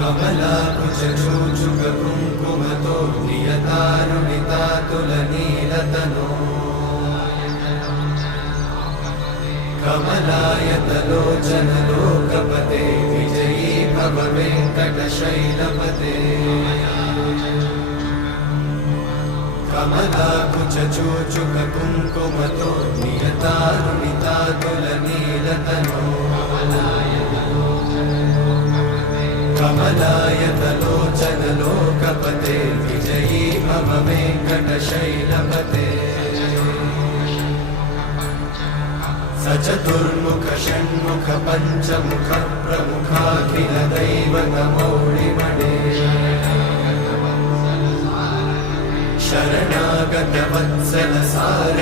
कमलाकुचूचुककुङ्कुमतो नियतारुणितातुलनीलतनो कमलायतलोचनलोकपते विजयी भव वेङ्कटशैलपते कमलाकुचूचुककुङ्कुमतो नियतारुणितातुलनीलतनो कमलायतलोचनलोकपते विजयी भव वेङ्कटशैलपते सचतुर्मुख षण्मुख पञ्चमुख प्रमुखाखिलदैवतमौलिमणे शरणागतवत्सल सार